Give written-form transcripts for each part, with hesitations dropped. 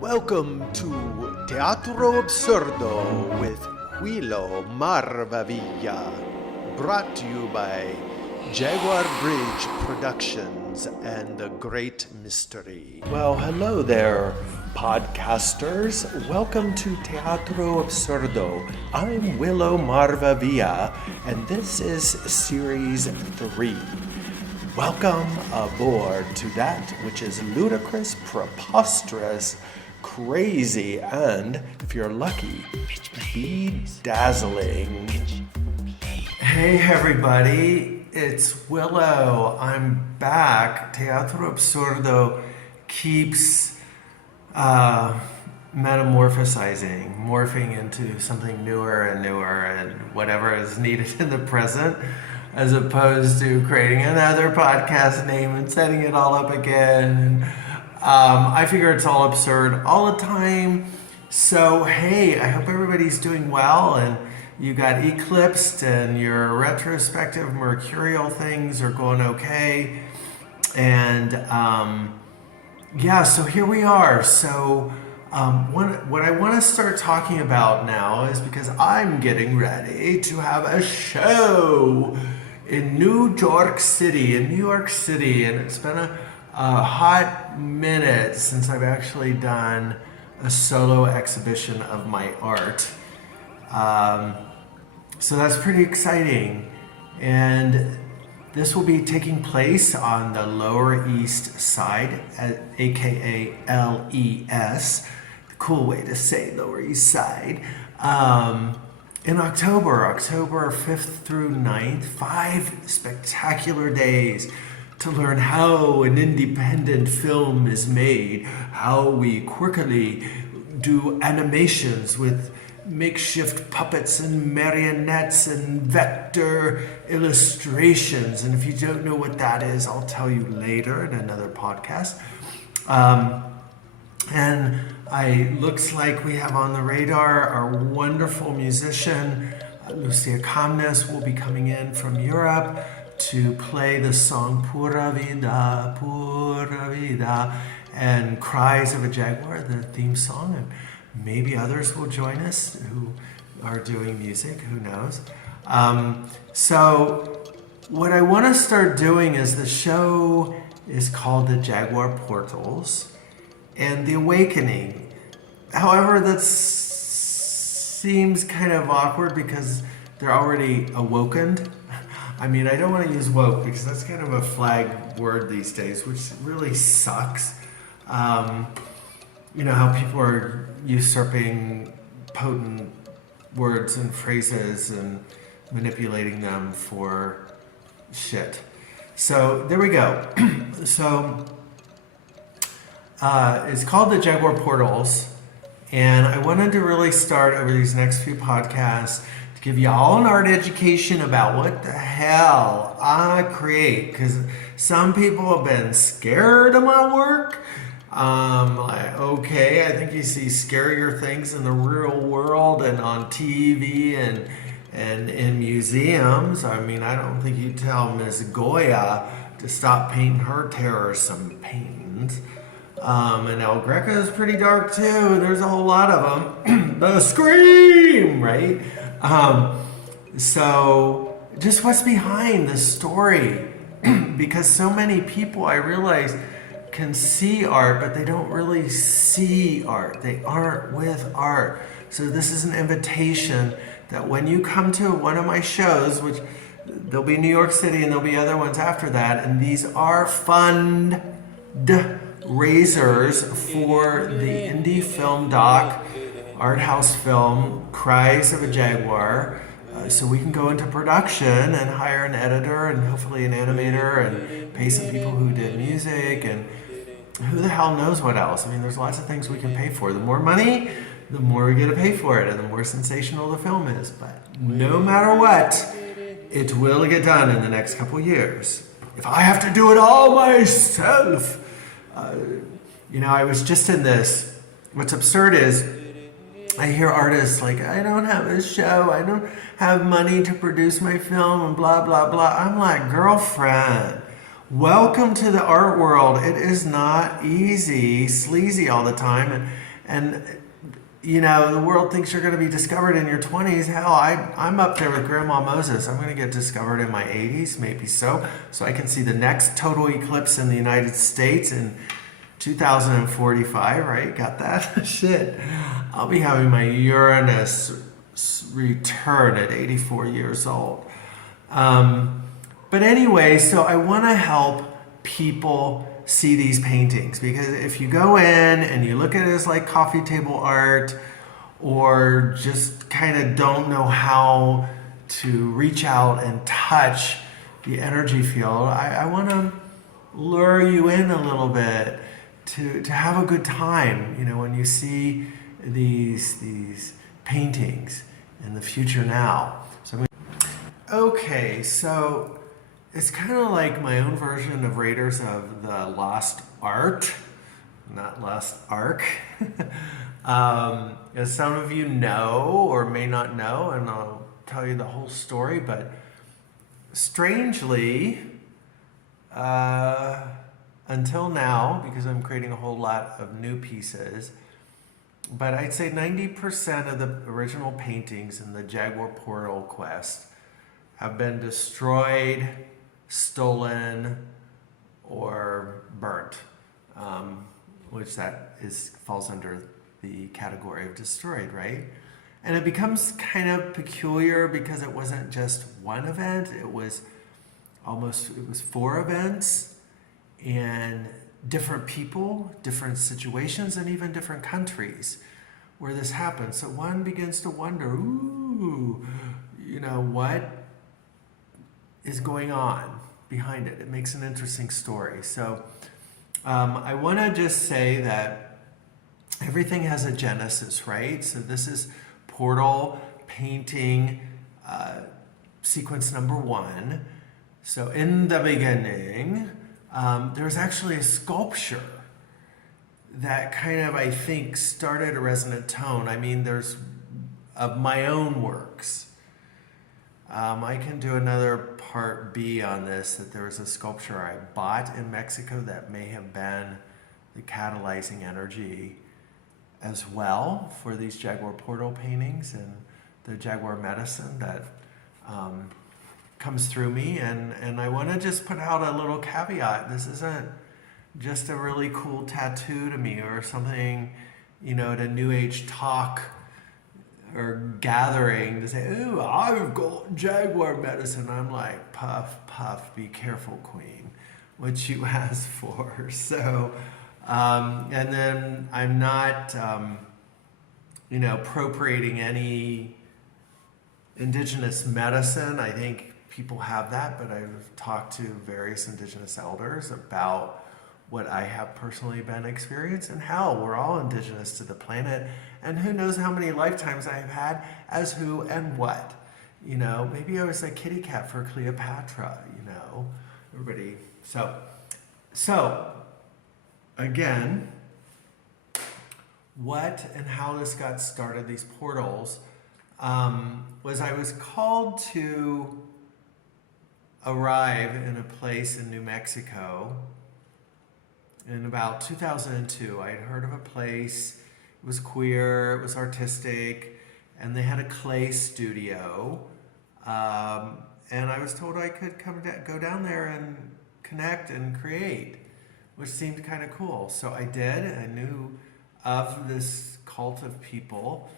Welcome to Teatro Absurdo with Huilo Marvavilla, brought to you by Jaguar Bridge Productions and The Great Mystery. Well, hello there, podcasters. Welcome to Teatro Absurdo. I'm Huilo Marvavilla, and this is Series 3. Welcome aboard to that which is ludicrous, preposterous, crazy, and, if you're lucky, bedazzling. Hey everybody, it's Willow. I'm back. Teatro Absurdo keeps metamorphosizing, morphing into something newer and newer and whatever is needed in the present, as opposed to creating another podcast name and setting it all up again. I figure it's all absurd all the time. So, hey, I hope everybody's doing well and you got eclipsed and your retrospective mercurial things are going okay. And so here we are. So what I want to start talking about now is because I'm getting ready to have a show in New York City, and it's been a hot minute since I've actually done a solo exhibition of my art. So that's pretty exciting. And this will be taking place on the Lower East Side, aka LES, the cool way to say Lower East Side, in October 5th through 9th, 5 spectacular days to learn how an independent film is made, how we quirkily do animations with makeshift puppets and marionettes and vector illustrations. And if you don't know what that is, I'll tell you later in another podcast. And looks like we have on the radar our wonderful musician, Lucia Camnes, will be coming in from Europe to play the song Pura Vida, and Cries of a Jaguar, the theme song. And maybe others will join us who are doing music, who knows. So what I want to start doing is the show is called the Jaguar Portals and the Awakening. However, that seems kind of awkward because they're already awokened. I mean, I don't want to use woke because that's kind of a flag word these days, which really sucks. You know how people are usurping potent words and phrases and manipulating them for shit. So there we go. So it's called the Jaguar Portals, and I wanted to really start over these next few podcasts to give you all an art education about what the hell I create, because some people have been scared of my work. Okay, I think you see scarier things in the real world and on TV and in museums. I mean, I don't think you tell Miss Goya to stop painting her terrorism paintings. And El Greco is pretty dark too. There's a whole lot of them. The Scream, right? So just what's behind the story? Because so many people, I realize, can see art, but they don't really see art. They aren't with art. So this is an invitation that when you come to one of my shows, which there'll be New York City and there'll be other ones after that, and these are fundraisers for the indie film doc, art house film, Cries of a Jaguar. So we can go into production and hire an editor and hopefully an animator and pay some people who did music and who the hell knows what else. I mean, there's lots of things we can pay for. The more money, the more we get to pay for it and the more sensational the film is. But no matter what, it will get done in the next couple years. If I have to do it all myself. I was just in this. What's absurd is I hear artists like, I don't have a show, I don't have money to produce my film and blah, blah, blah. I'm like, girlfriend, welcome to the art world. It is not easy, sleazy all the time. And you know, the world thinks you're going to be discovered in your 20s. Hell, I'm up there with Grandma Moses. I'm going to get discovered in my 80s, maybe so I can see the next total eclipse in the United States in 2045, right? Got that? Shit. I'll be having my Uranus return at 84 years old. But anyway, so I want to help people see these paintings, because if you go in and you look at it as like coffee table art, or just kind of don't know how to reach out and touch the energy field, I want to lure you in a little bit to have a good time, you know, when you see these paintings in the future now. Okay, so it's kind of like my own version of Raiders of the Lost Ark, not Lost Ark. As some of you know or may not know, and I'll tell you the whole story, but strangely, until now, because I'm creating a whole lot of new pieces, but I'd say 90% of the original paintings in the Jaguar Portal quest have been destroyed, stolen, or burnt, which falls under the category of destroyed, right? And it becomes kind of peculiar because it wasn't just one event, it was 4 events, and different people, different situations, and even different countries where this happens. So one begins to wonder, ooh, you know, what is going on behind it? It makes an interesting story. So I want to just say that everything has a genesis, right? So this is portal painting sequence number 1. So in the beginning, there's actually a sculpture that kind of, I think, started a resonant tone. I mean, there's of my own works. I can do another part B on this, that there was a sculpture I bought in Mexico that may have been the catalyzing energy as well for these Jaguar Portal paintings and the Jaguar medicine that comes through me. And I want to just put out a little caveat. This isn't just a really cool tattoo to me or something, you know, at a New Age talk or gathering to say, ooh, I've got Jaguar medicine. I'm like, puff, puff, be careful, queen, what you ask for. So, and then I'm not, you know, appropriating any indigenous medicine. I think people have that, but I've talked to various indigenous elders about what I have personally been experiencing. And hell, we're all indigenous to the planet, and who knows how many lifetimes I've had as who and what. You know, maybe I was a kitty cat for Cleopatra, you know, everybody. So again, what and how this got started, these portals, was I was called to arrive in a place in New Mexico in about 2002. I had heard of a place, it was queer, it was artistic, and they had a clay studio. And I was told I could go down there and connect and create, which seemed kind of cool. So I did. I knew of this cult of people.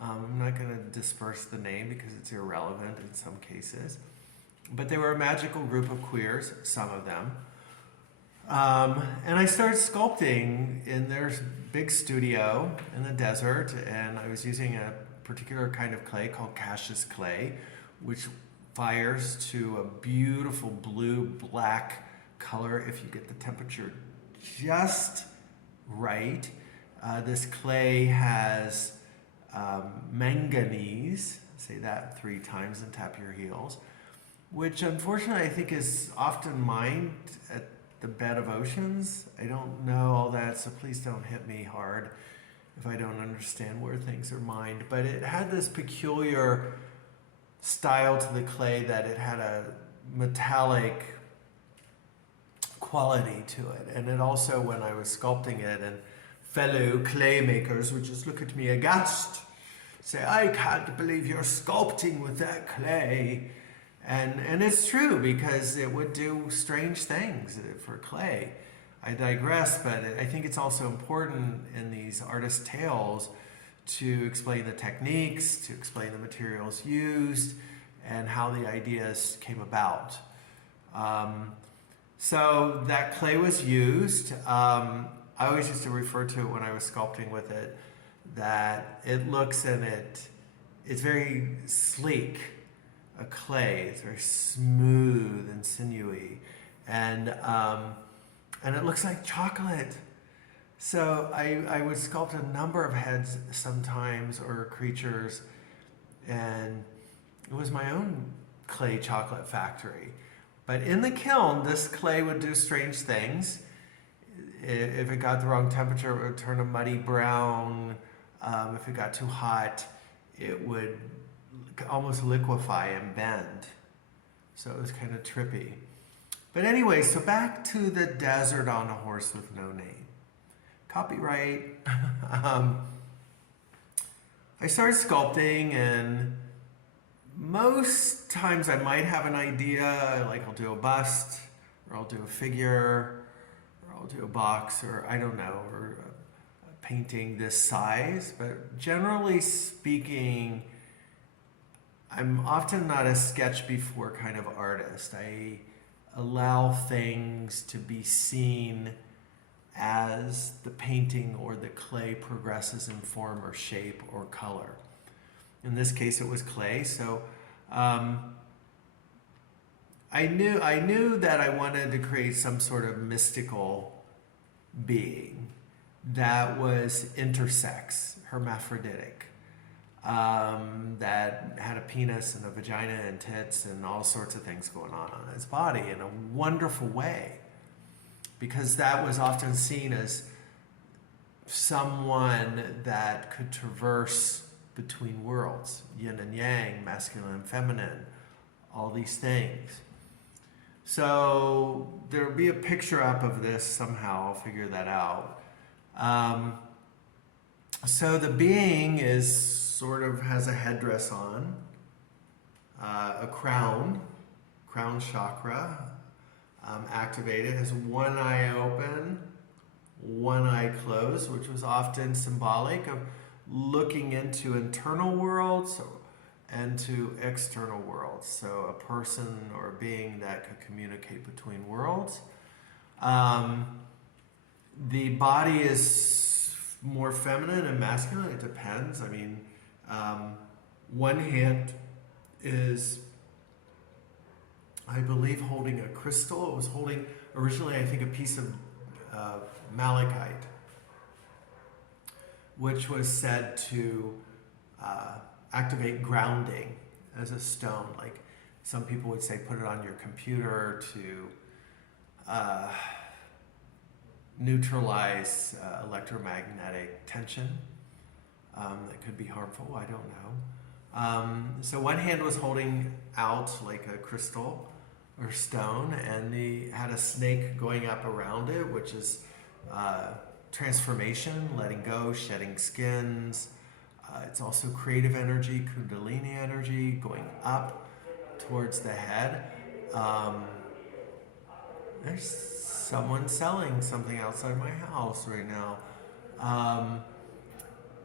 I'm not going to disperse the name because it's irrelevant in some cases. But they were a magical group of queers, some of them. And I started sculpting in their big studio in the desert, and I was using a particular kind of clay called Cassius clay, which fires to a beautiful blue-black color if you get the temperature just right. This clay has manganese, say that 3 times and tap your heels, which unfortunately I think is often mined at the bed of oceans. I don't know all that, so please don't hit me hard if I don't understand where things are mined. But it had this peculiar style to the clay, that it had a metallic quality to it. And it also, when I was sculpting it and fellow clay makers would just look at me aghast, say, I can't believe you're sculpting with that clay. And it's true, because it would do strange things for clay. I digress, but I think it's also important in these artist tales to explain the techniques, to explain the materials used, and how the ideas came about. So that clay was used. I always used to refer to it when I was sculpting with it, that it looks and it's very sleek. A clay, it's very smooth and sinewy, and it looks like chocolate. So I would sculpt a number of heads sometimes, or creatures, and it was my own clay chocolate factory. But in the kiln, this clay would do strange things. If it got the wrong temperature, it would turn a muddy brown. If it got too hot, it would almost liquefy and bend. So it was kind of trippy. But anyway, so back to the desert on a horse with no name. Copyright. I started sculpting, and most times I might have an idea, like I'll do a bust, or I'll do a figure, or I'll do a box, or I don't know, or a painting this size. But generally speaking, I'm often not a sketch before kind of artist. I allow things to be seen as the painting or the clay progresses in form or shape or color. In this case, it was clay. So I knew that I wanted to create some sort of mystical being that was intersex, hermaphroditic. That had a penis and a vagina and tits and all sorts of things going on its body in a wonderful way, because that was often seen as someone that could traverse between worlds, yin and yang, masculine and feminine, all these things. So there'll be a picture up of this somehow. I'll figure that out. So the being sort of has a headdress on, a crown chakra activated, has one eye open, one eye closed, which was often symbolic of looking into internal worlds and to external worlds. So a person or a being that could communicate between worlds. The body is more feminine and masculine. It depends. I mean, one hand is, I believe, holding a crystal. It was holding originally, I think, a piece of malachite, which was said to activate grounding as a stone. Like some people would say, put it on your computer to neutralize electromagnetic tension. That could be harmful, I don't know. So one hand was holding out like a crystal or stone, and he had a snake going up around it, which is transformation, letting go, shedding skins. It's also creative energy, kundalini energy, going up towards the head. There's someone selling something outside my house right now.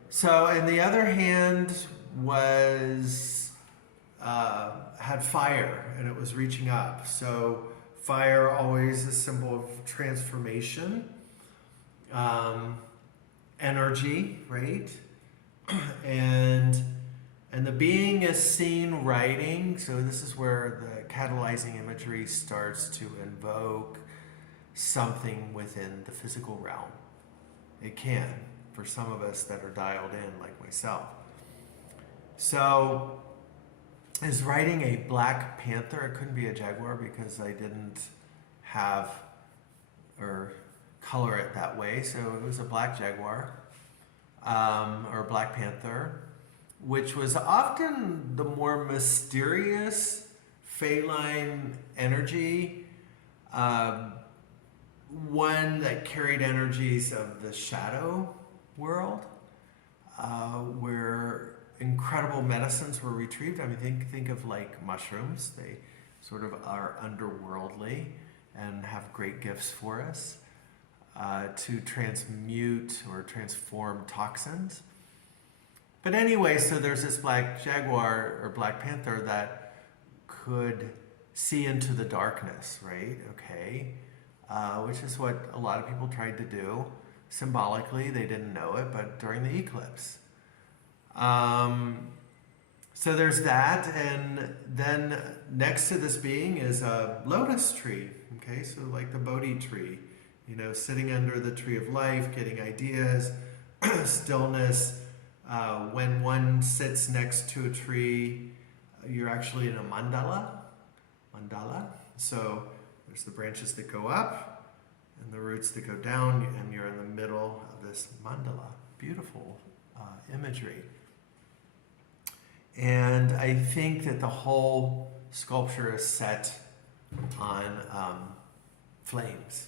So, and the other hand was had fire, and it was reaching up. So, fire always a symbol of transformation, energy, right? And the being is seen writing. So this is where the catalyzing imagery starts to invoke something within the physical realm. It can, for some of us that are dialed in, like myself. So, is writing a black panther. It couldn't be a jaguar because I didn't have or color it that way. So it was a black jaguar or black panther, which was often the more mysterious feline energy. One that carried energies of the shadow world, where incredible medicines were retrieved. I mean, think of like mushrooms. They sort of are underworldly and have great gifts for us to transmute or transform toxins. But anyway, so there's this black jaguar or black panther that could see into the darkness, right? Okay. Which is what a lot of people tried to do. Symbolically, they didn't know it, but during the eclipse. So there's that, and then next to this being is a lotus tree, okay? So like the Bodhi tree, you know, sitting under the tree of life, getting ideas, stillness. When one sits next to a tree, you're actually in a mandala. So there's the branches that go up and the roots that go down, and you're in the middle of this mandala. Beautiful imagery. And I think that the whole sculpture is set on flames,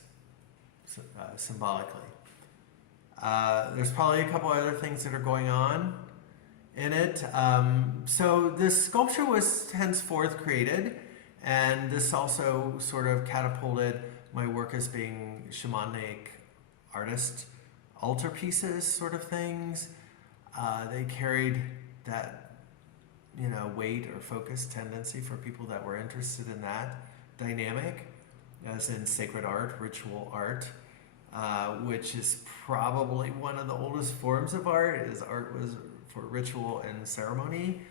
symbolically. There's probably a couple other things that are going on in it. So this sculpture was henceforth created, and this also sort of catapulted my work as being shamanic artist altarpieces sort of things. They carried that, you know, weight or focus tendency for people that were interested in that dynamic, as in sacred art, ritual art, which is probably one of the oldest forms of art. Is art was for ritual and ceremony,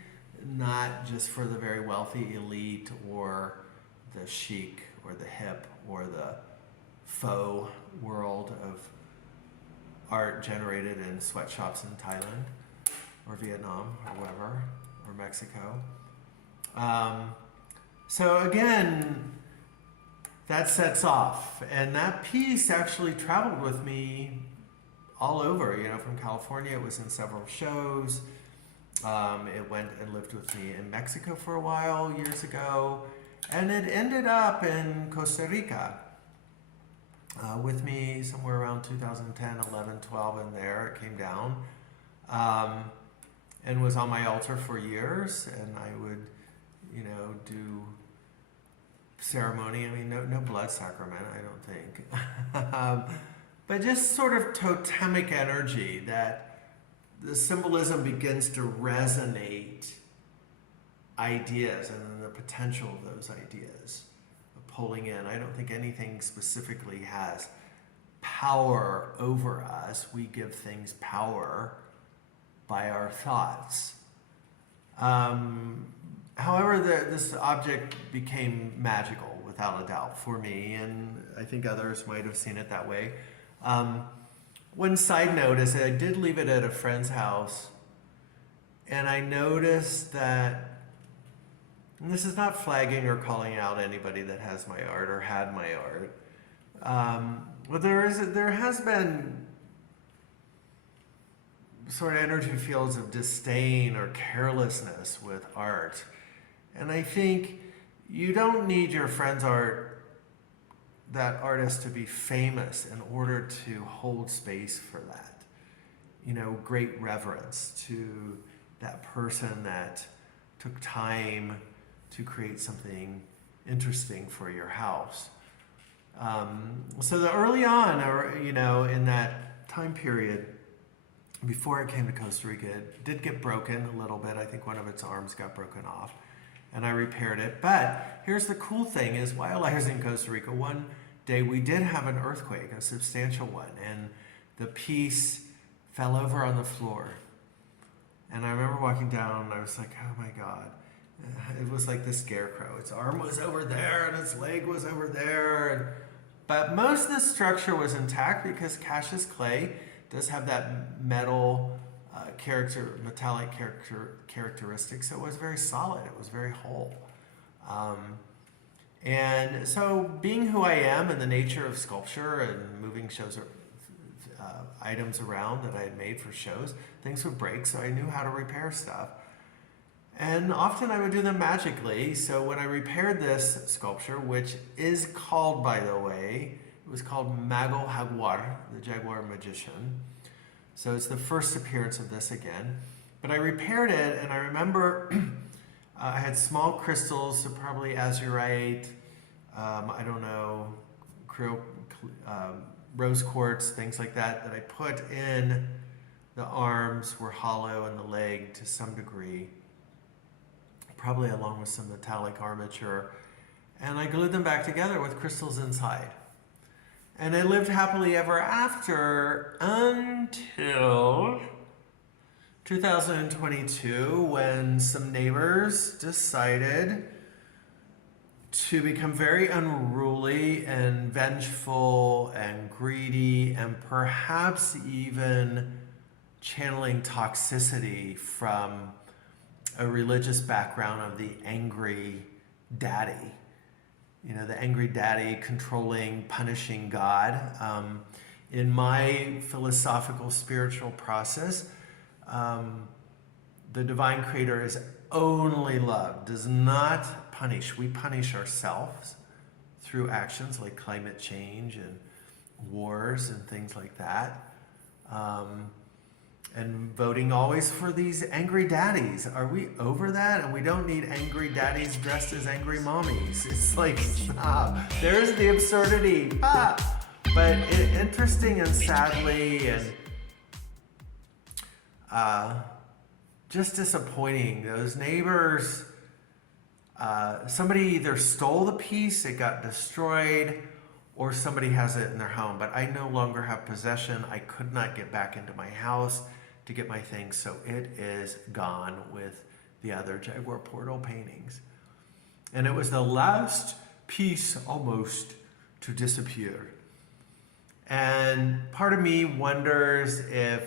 not just for the very wealthy elite or the chic or the hip or the faux world of art generated in sweatshops in Thailand or Vietnam or wherever, or Mexico. So again, that sets off, and that piece actually traveled with me all over, you know, from California. It was in several shows. It went and lived with me in Mexico for a while years ago, and it ended up in Costa Rica with me somewhere around 2010, 11, 12 in there. It came down and was on my altar for years, and I would, you know, do ceremony. I mean, no blood sacrament, I don't think. But just sort of totemic energy that the symbolism begins to resonate ideas and then the potential of those ideas pulling in. I don't think anything specifically has power over us. We give things power by our thoughts. However, this object became magical, without a doubt, for me, and I think others might have seen it that way. One side note is that I did leave it at a friend's house, and I noticed that, and this is not flagging or calling out anybody that has my art or had my art, but there has been sort of energy fields of disdain or carelessness with art. And I think you don't need your friend's art, that artist, to be famous in order to hold space for that. You know, great reverence to that person that took time to create something interesting for your house. So the early on, or, you know, in that time period, before it came to Costa Rica, it did get broken a little bit. I think one of its arms got broken off, and I repaired it. But here's the cool thing is, while I was in Costa Rica, one day we did have an earthquake, a substantial one, and the piece fell over on the floor. And I remember walking down, and I was like, oh my God. It was like the scarecrow. Its arm was over there, and its leg was over there. But most of the structure was intact because Cassius clay does have that metal metallic characteristic, so it was very solid. It was very whole. And so, being who I am and the nature of sculpture and moving shows, items around that I had made for shows, things would break, so I knew how to repair stuff. And often I would do them magically. So when I repaired this sculpture, which is called, by the way, it was called Mago Jaguar, the Jaguar magician. So it's the first appearance of this again. But I repaired it, and I remember I had small crystals, so probably azurite, I don't know, rose quartz, things like that I put in. The arms were hollow and the leg to some degree, probably along with some metallic armature. And I glued them back together with crystals inside. And I lived happily ever after until 2022, when some neighbors decided to become very unruly and vengeful and greedy, and perhaps even channeling toxicity from a religious background of the angry daddy. You know, the angry daddy controlling, punishing God. In my philosophical spiritual process, the divine creator is only love, does not punish. We punish ourselves through actions like climate change and wars and things like that. And voting always for these angry daddies. Are we over that? And we don't need angry daddies dressed as angry mommies. It's like, stop. There's the absurdity. But interesting and sadly and just disappointing. Those neighbors, somebody either stole the piece, it got destroyed, or somebody has it in their home. But I no longer have possession. I could not get back into my house to get my things, so it is gone with the other Jaguar Portal paintings. And it was the last piece almost to disappear. And part of me wonders if,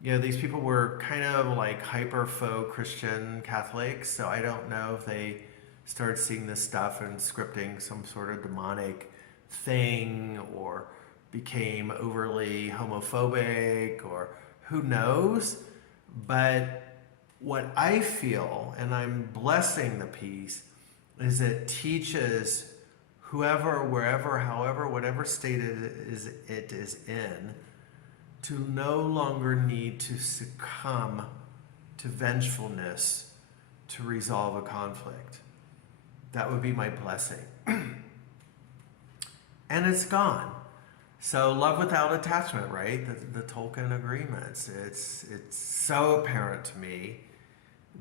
you know, these people were kind of like hyper faux Christian Catholics, so I don't know if they started seeing this stuff and scripting some sort of demonic thing, or became overly homophobic, or who knows. But what I feel, and I'm blessing the piece, is it teaches whoever, wherever, however, whatever state it is in, to no longer need to succumb to vengefulness to resolve a conflict. That would be my blessing. And it's gone. So love without attachment, right? The Tolkien agreements. It's so apparent to me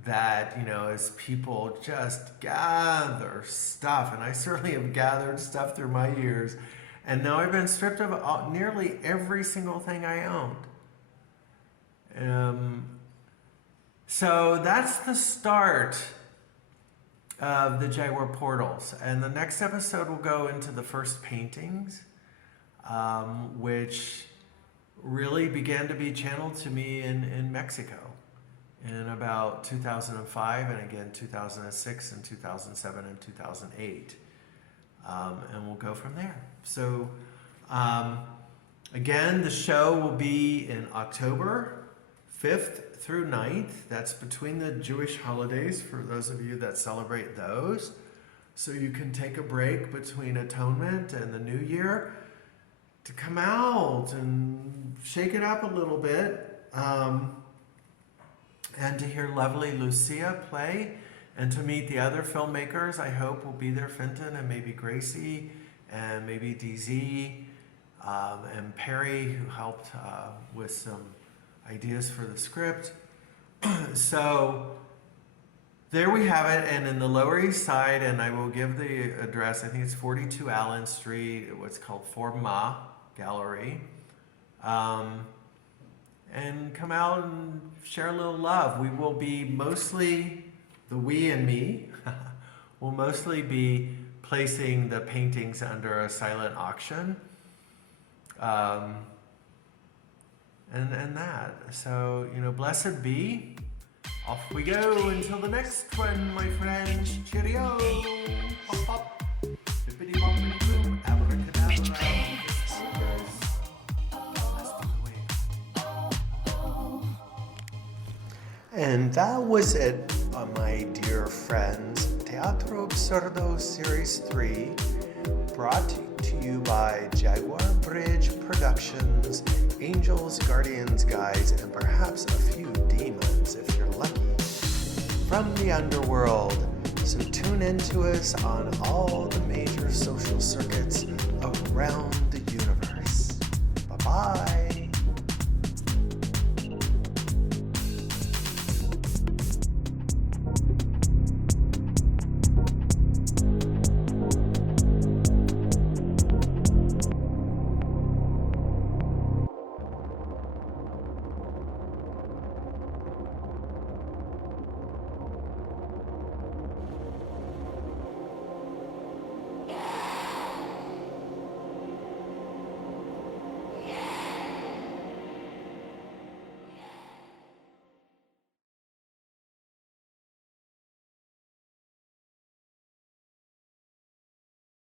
that, you know, as people just gather stuff, and I certainly have gathered stuff through my years, and now I've been stripped of nearly every single thing I owned. So that's the start of the Jaguar Portals. And the next episode will go into the first paintings, which really began to be channeled to me in Mexico in about 2005, and again 2006 and 2007 and 2008. And we'll go from there. So again, the show will be in October 5th through 9th. That's between the Jewish holidays for those of you that celebrate those. So you can take a break between Atonement and the New Year to come out and shake it up a little bit, and to hear lovely Lucia play, and to meet the other filmmakers. I hope will be there, Fenton and maybe Gracie and maybe DZ, and Perry, who helped with some ideas for the script. So there we have it. And in the Lower East Side, and I will give the address, I think it's 42 Allen Street, what's called Forma Gallery. And come out and share a little love. We will be mostly, the we and me, will mostly be placing the paintings under a silent auction. And that. So, you know, blessed be. Off we go until the next one, my friends. Cheerio. Hop, hop. Bippity boppity boom. Abracadabra. And that was it, my dear friends. Teatro Absurdo Series 3, brought to to you by Jaguar Bridge Productions, angels, guardians, guides, and perhaps a few demons if you're lucky, from the underworld. So tune in to us on all the major social circuits